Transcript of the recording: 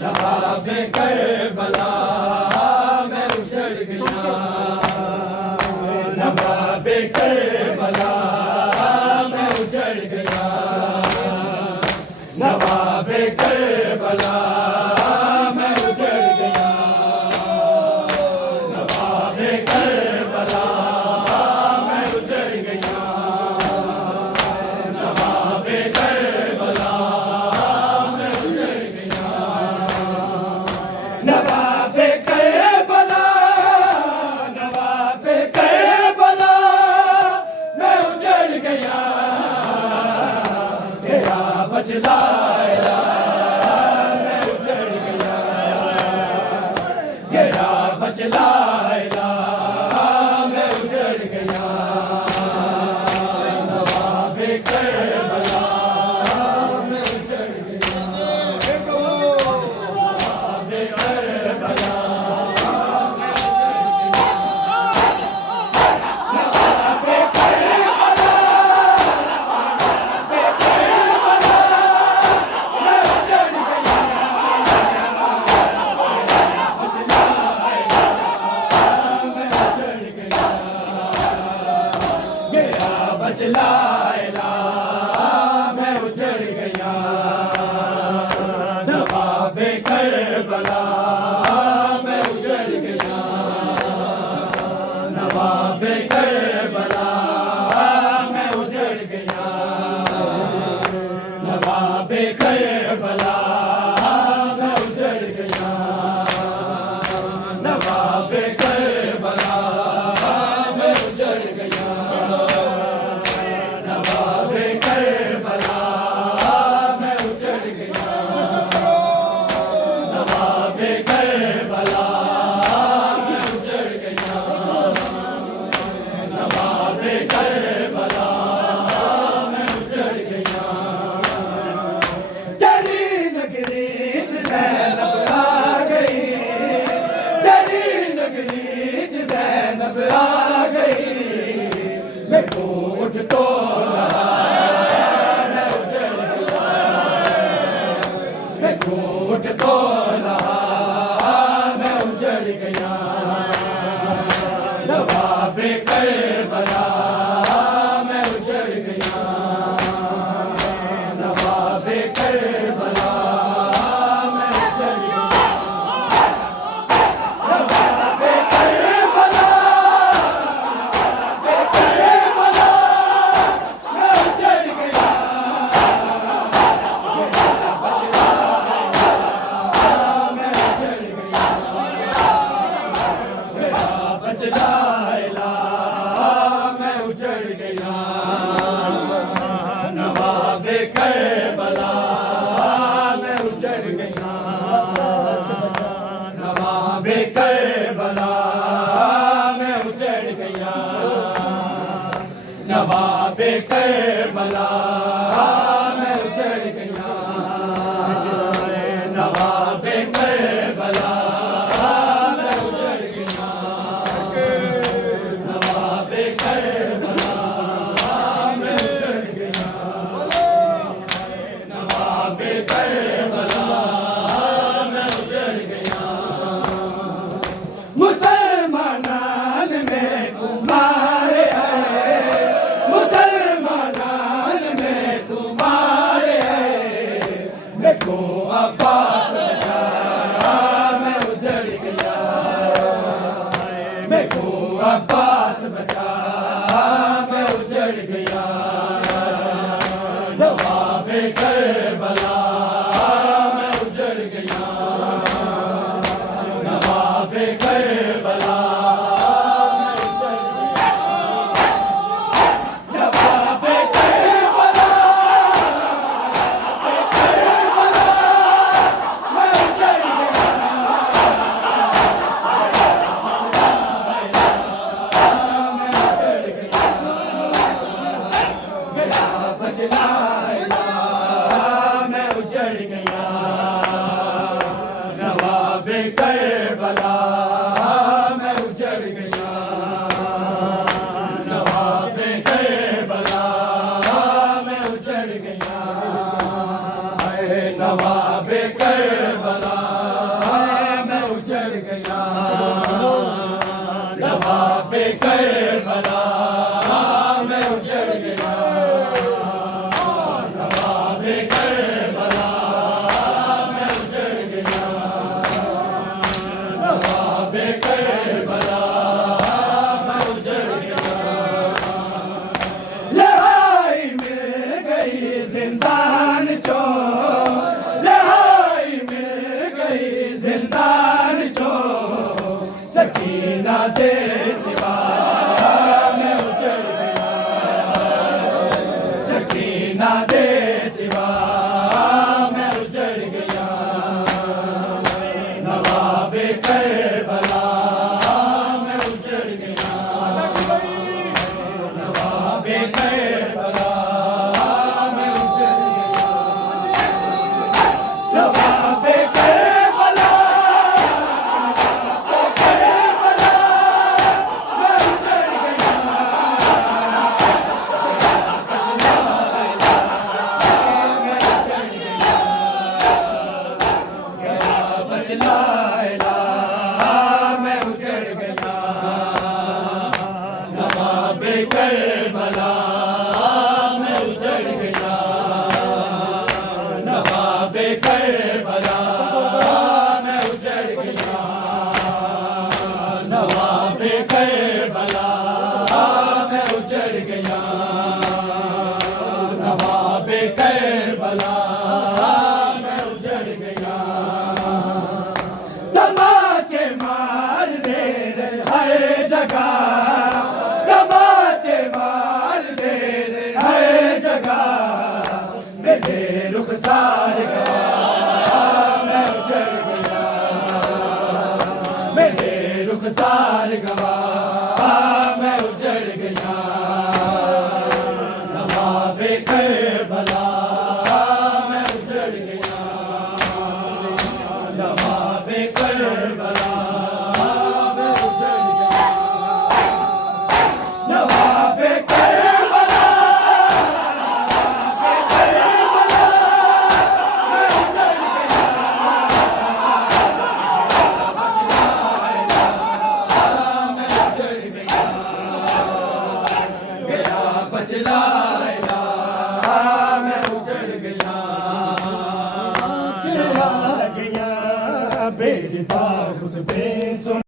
नवाबे Karbala मैं उजड़ गया, नवाबे करबला मैं उजड़ गया, नवाबे करबला मैं उजड़ गया, नवाबे करबला मैं उजड़ गया, नवाबे करबला मैं उजड़ गया, नवाबे करबला, नवाबे करबला मैं उजड़ गया, तेरा बचलाया मैं उजड़ गया, तेरा बचलाया मैं उजड़ गया, नवाबे करबला मैं उजड़ गया, नवाबे करबला बचलाया मैं उजड़ गया, नवाबे करबला मैं उजड़ गया, नवाबे करबला मैं उजड़ गया, नवाबे करबला मैं उजड़ गया, नवाबे करबला मैं उजड़ गया, नवाबे करबला मैं उजड़ गया, नवाबे करबला मैं उजड़ गया, नवाबे करबला मैं उजड़ गया, तेरी नगरी च ज़ैनब आ गई, तेरी नगरी च ज़ैनब आ गई, मैं कोट तो मैं उजड़ गया, मैं कोट तो मैं उजड़ गया, नवाबे करबला मैं उजड़ गया, नवाबे करबला मैं उजड़ गया, नवाबे करबला, नवाबे करबला मैं उजड़ गया, मैं उजड़ गया, मेरा बचलाया मैं उजड़ गया, नवाबे करबला मैं उजड़ गया, नवाबे करबला मैं उजड़ गया, नवाबे करबला मैं उजड़ गया, नवाबे करबला मैं उजड़ गया, नवाबे करबला मैं उजड़ गया, नवाबे करबला मैं उजड़ गया, मुसलमानान में तुम्हारे आए, मुसलमानान में पछलाएला मैं उजड़ गया नवाबे करबला मैं उजड़ गया नवाबे करबला मैं उजड़ गया नवाबे करबला मैं उजड़ गया नवाबे करबला मैं उजड़ गया तमाचे मार दे रहे हर जगह तमाचे मार दे रहे हर जगह मेरे रुखसार गवा मैं उजड़ गया मेरे रुखसार गवा मैं उजड़ गया नवाबे करबला मैं उजड़ गया नवाबे करबला मैं उजड़ गया नवाबे करबला मैं उजड़ गया मैं उजड़ गया गया पछलाएला